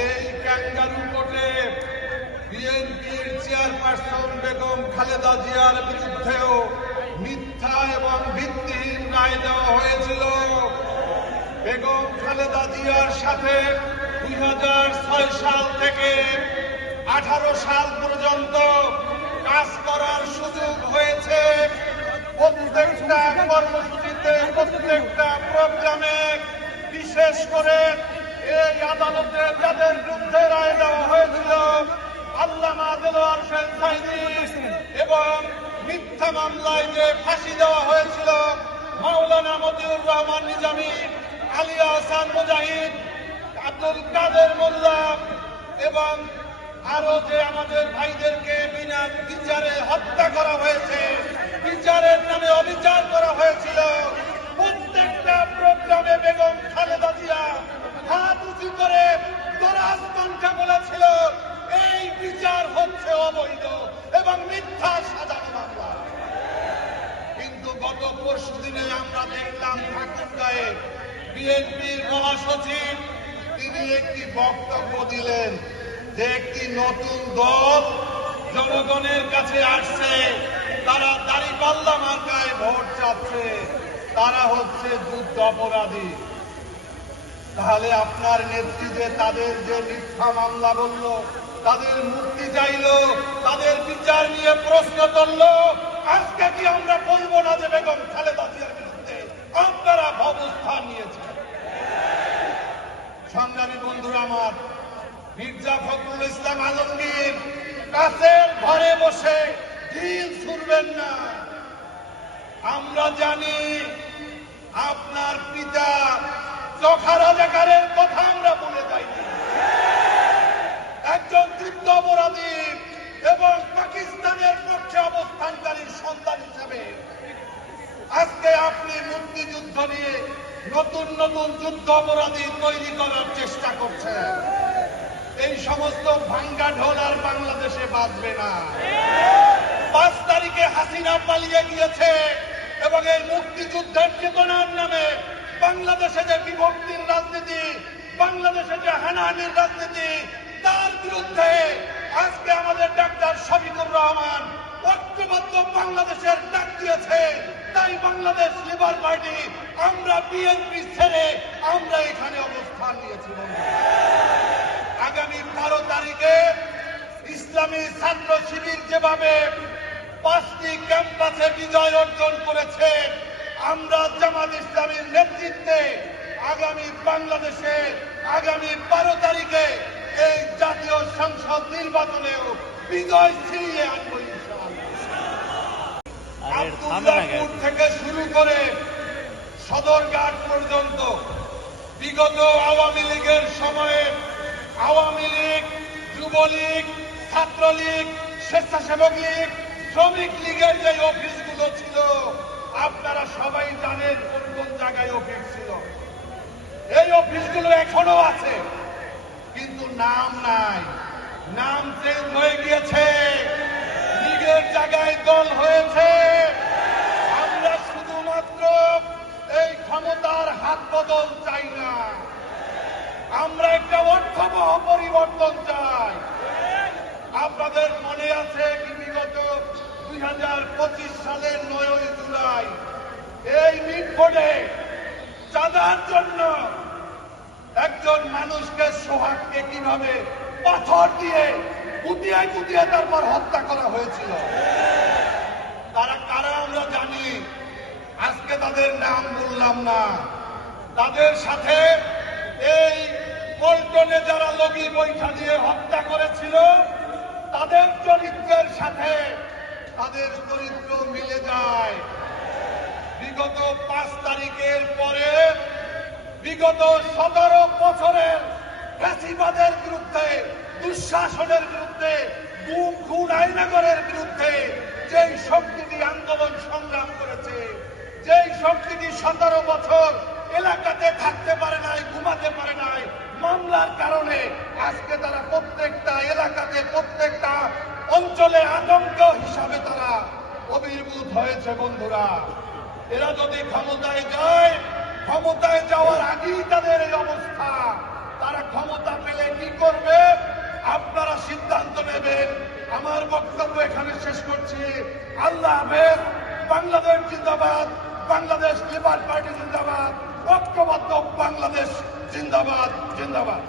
এই ক্যাঙ্গারু কোর্টে বিএনপির চেয়ারপারসন বেগম খালেদা জিয়ার বিরুদ্ধেও মিথ্যা এবং ভিত্তিহীন রায় দেওয়া হয়েছিল। বেগম খালেদা জিয়ার সাথে 2006 সাল থেকে 18 সাল পর্যন্ত কাজ করার সুযোগ হয়েছে। প্রত্যেকটা কর্মসূচিতে, প্রত্যেকটা প্রোগ্রামে, বিশেষ করে এই আদালতে যাদের বিরুদ্ধে রায় দেওয়া হয়েছিল, আল্লামা দেলোয়ার হোসেন সাঈদী এবং মিথ্যা মামলায় যে ফাঁসি দেওয়া হয়েছিল মাওলানা মতিউর রহমান নিজামী, আলিয়া হাসান মুজাহিদ, আব্দুল কাদের মোল্লা এবং আরো যে আমাদের ভাইদেরকে বিনা বিচারে হত্যা করা হয়েছে, বিচারের নামে অবিচার করা হয়েছিল, প্রত্যেকটা প্রোগ্রামে বেগম খালেদা জিয়া হাত উঁচু করে দরাজ কণ্ঠে বলেছিল এই বিচার হচ্ছে অবৈধ এবং মিথ্যা সাজানো মামলা। কিন্তু গত পরশু দিনে আমরা দেখলাম ঠাকুরগাঁয়ে বিএনপির মহাসচিব তিনি একটি বক্তব্য দিলেন যে একটি নতুন দল জনগণের কাছে আসছে, তারা দাঁড়িপাল্লা মার্কায় ভোট চাচ্ছে, তারা হচ্ছে যুদ্ধ অপরাধী। তাহলে আপনার নেত্রী যে তাদের যে মিথ্যা মামলা বলল, তাদের মুক্তি চাইল, তাদের বিচার নিয়ে প্রশ্ন তুলল, আজকে কি আমরা বলবো না যে বেগম খালেদা জিয়ার বিরুদ্ধে আপনারা অবস্থান নিয়েছেন? সংগ্রামী বন্ধুরা আমার, মির্জা ফখরুল ইসলাম আলমগীর কাছের ঘরে বসে ঢিল ছুড়বেন না। আমরা জানি আপনার পিতা চোখা রাজাকারের কথা আমরা বলে যাইনি, একজন যুদ্ধ অপরাধী এবং পাকিস্তানের পক্ষে অবস্থানকারী সন্তান হিসেবে আজকে আপনি মুক্তিযুদ্ধ নিয়ে নতুন নতুন যুদ্ধ অপরাধী তৈরি করার চেষ্টা করছেন। এই সমস্ত ভাঙ্গা ঢোল আর বাংলাদেশে বাজবে না। 5 তারিখে হাসিনা পালিয়ে গিয়েছে এবং এই মুক্তিযুদ্ধের চেতনার নামে বাংলাদেশে যে বিভক্তির রাজনীতি, বাংলাদেশে যে হানাহানির রাজনীতি, তার বিরুদ্ধে আজকে আমাদের ডাক্তার শফিকুর রহমান ঐক্যবদ্ধ বাংলাদেশের ডাক দিয়েছে। তাই বাংলাদেশ লিবার পার্টি আমরা বিএনপি ছেড়ে আমরা এখানে অবস্থান নিয়েছি। আগামী 12 তারিখে ইসলামী ছাত্র শিবির যেভাবে 5টি ক্যাম্পাসে বিজয় অর্জন করেছে, আমরা জামাত ইসলামীর নেতৃত্বে আগামী বাংলাদেশে আগামী 12 তারিখে এই জাতীয় সংসদ নির্বাচনেও বিজয় ছিনিয়ে আনবো ইনশাআল্লাহ। আব্দুল্লাহপুর থেকে শুরু করে সদরঘাট পর্যন্ত বিগত আওয়ামী লীগের সময়ে আওয়ামী লীগ, যুবলীগ, ছাত্রলীগ, স্বেচ্ছাসেবক লীগ, শ্রমিক লীগের যে অফিসগুলো ছিল আপনারা সবাই জানেন কোন কোন জায়গায় অফিস ছিল। এই অফিসগুলো এখনো আছে, কিন্তু নাম নাই, নাম চেঞ্জ হয়ে গিয়েছে, লীগের জায়গায় দল হয়েছে। আমরা শুধুমাত্র এই ক্ষমতার হাত বদল চাই না, আমরা একটা অর্থবহ পরিবর্তন চাই। আপনাদের মনে আছে কি বিগত 2025 সালের 9 জুলাই এই মিটফোর্ডে চাঁদার জন্য একজন মানুষকে, সোহাগকে কিভাবে পাথর দিয়ে কুটিয়ে কুটিয়ে তারপর হত্যা করা হয়েছিল? তারা কারা আমরা জানি, আজকে তাদের নাম বললাম না। তাদের সাথে এই পল্টনে যারা লগি বৈঠা দিয়ে হত্যা করেছিল তাদের চরিত্রের সাথে তাদের চরিত্র মিলে যায়। বিগত 5 তারিখের পরে বিগত 17 বছরের ফ্যাসিবাদের বিরুদ্ধে, দুঃশাসনের বিরুদ্ধে, গুম খুন আইনাগরের বিরুদ্ধে যেই শক্তিটি আন্দোলন সংগ্রাম করেছে, যেই শক্তিটি 17 বছর এলাকাতে থাকতে পারে নাই, ঘুমাতে পারে নাই, মামলার কারণে আজকে তারা প্রত্যেকটা এলাকাতে, প্রত্যেকটা অঞ্চলে আতঙ্ক হিসাবে তারা আবির্ভূত হয়েছে। বন্ধুরা, এরা যদি ক্ষমতায় যায়, ক্ষমতায় যাওয়ার আগেই তাদের এই অবস্থা, তারা ক্ষমতা পেলে কি করবে আমার বক্তব্য এখানে শেষ করছি। আল্লাহ হাফেজ। বাংলাদেশ জিন্দাবাদ, বাংলাদেশ লিবার পার্টি জিন্দাবাদ, ঐক্যবদ্ধ বাংলাদেশ জিন্দাবাদ, জিন্দাবাদ।